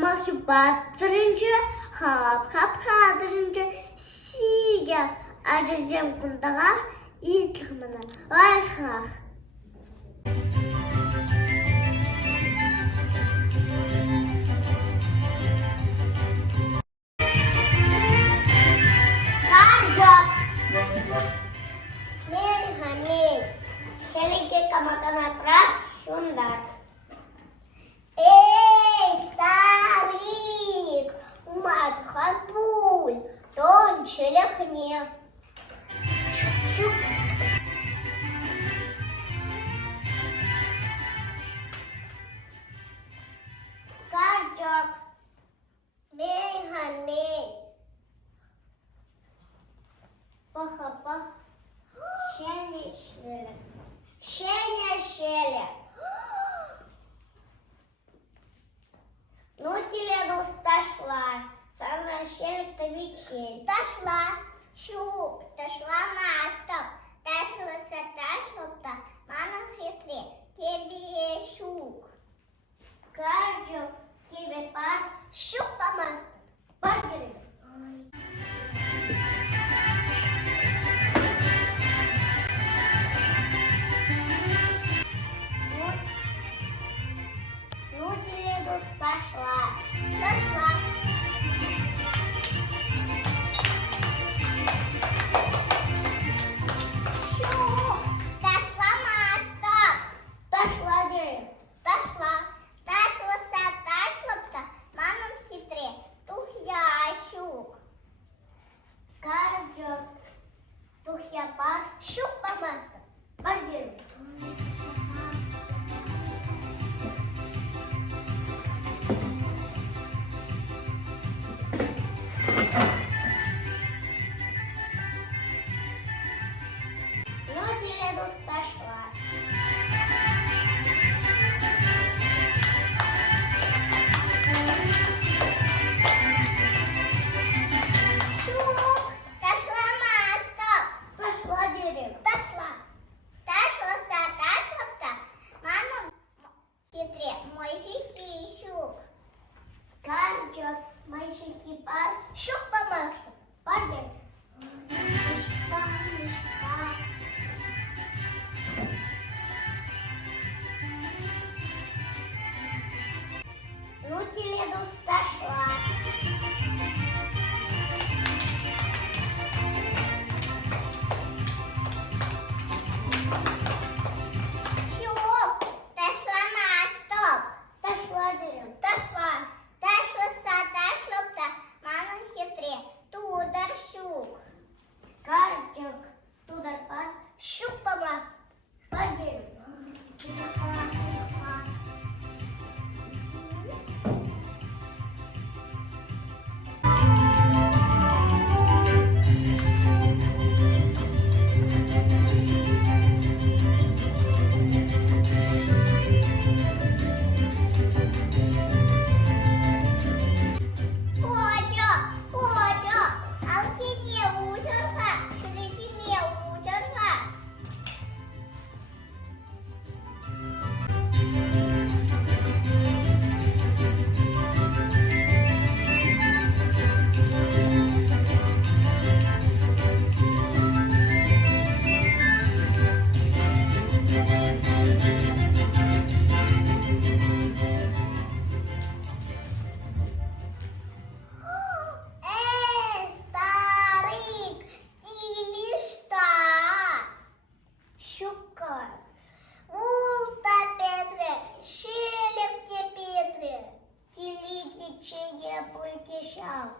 Махи батырынчы, хап қадырынчы, сиге ажызем күндаға, итліміні лайхақ. Мен хелеге камакана прах шундак. Эй, старик, мат харпуль, тон челекне. Шук-шук. Карток. Мей-ха-мей. Паха-пах. Щеня-щеля. Щеня-щеля. Ну, телену дошла. Самая щель-то вечель. Дошла. Щук, дошла на стоп. Дошлася, дошла-то. Мама хитре. Тебе щук. Кажу, тебе пар. Щук помаз. Пардери. Дошла. Щук, дошла маста. Дошла дерев. Дошла. Дошлася, дошла-то. Мама хитре. Тухя щук. Кажет. Тухя пар. Щук помазка. Пардер. Дошла. Щук, дошла маста. Дошла дерев. Дошла. Дошлася, дошла-то. Мама хитре. Мой хихи щук. Карчок, мой хихи пар. Щук помазка. Пардер. Ну, теледу дошла. Щук, дошла на стоп. Дошла дерев. Дошла. Дошлася, дошла-то. Мама хитре. Тудар щук. Картик, тудар пар. Щук помаз. Пардер. Пульки шал.